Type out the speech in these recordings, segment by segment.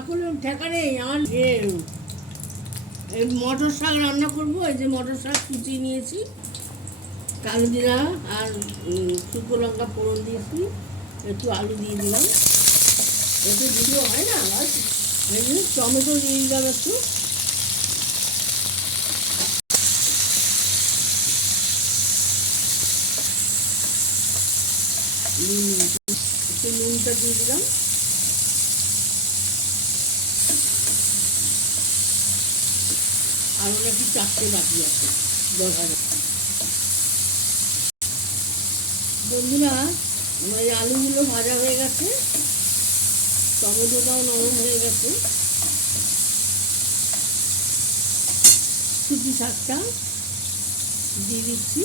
এখন ঠেকা নেই আমার এই মটর শাক রান্না করবো। এই যে মটর শাক কুচিয়ে নিয়েছি, কালো জিরা আর শুকনো লঙ্কা ফোড়ন দিয়েছি, একটু আলু দিয়ে দিলাম, একটু ভিডিও হয় না আবার। এই যে টমেটো দিয়ে দিলাম একটু, একটু নুনটা দিয়ে দিলাম, আরও নাকি 4টে বাকি আছে দরকার। বন্ধুরা, আমার এই আলুগুলো ভাজা হয়ে গেছে, টমেটোটাও নরম হয়ে গেছে, সুতি শাকটা দিয়ে দিচ্ছি।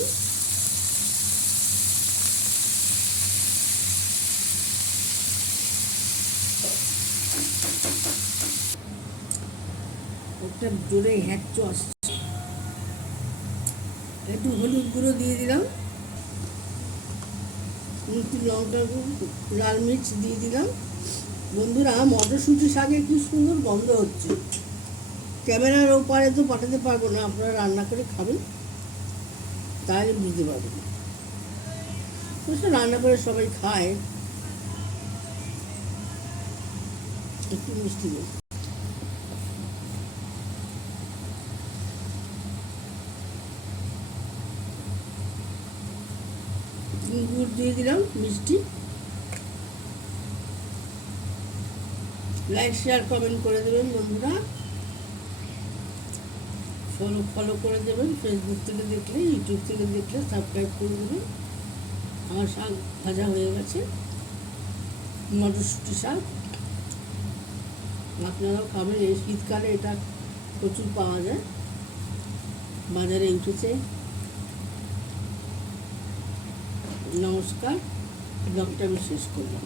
একটা জোরে হ্যাঁচো আসছে, একটু হলুদ গুঁড়ো দিয়ে দিলাম, একটু লঙ্কা গুঁড়ো, লাল মির্চ দিয়ে দিলাম। বন্ধুরা, মটরশুঁটি শাকে কি সুন্দর গন্ধ হচ্ছে, ক্যামেরার ওপারে তো পাঠাতে পারবো না, আপনারা রান্না করে খাবেন তাহলে বুঝতে পারবেন। রান্না করে সবাই খায়, একটু মিষ্টি দেব। গুড় দিয়ে দিলাম, মিষ্টি। লাইক শেয়ার কমেন্ট করে দেবেন বন্ধুরা, ফলো করে দেবেন। ফেসবুক থেকে দেখলে, ইউটিউব থেকে দেখলে সাবস্ক্রাইব করে দেবেন। আমার শাক ভাজা হয়ে গেছে, মটরশুঁটি শাক। আপনারাও খাবেন, এই শীতকালে এটা প্রচুর পাওয়া যায়, বাজারে উঠেছে। নমস্কার, ব্লগটা আমি শেষ করলাম।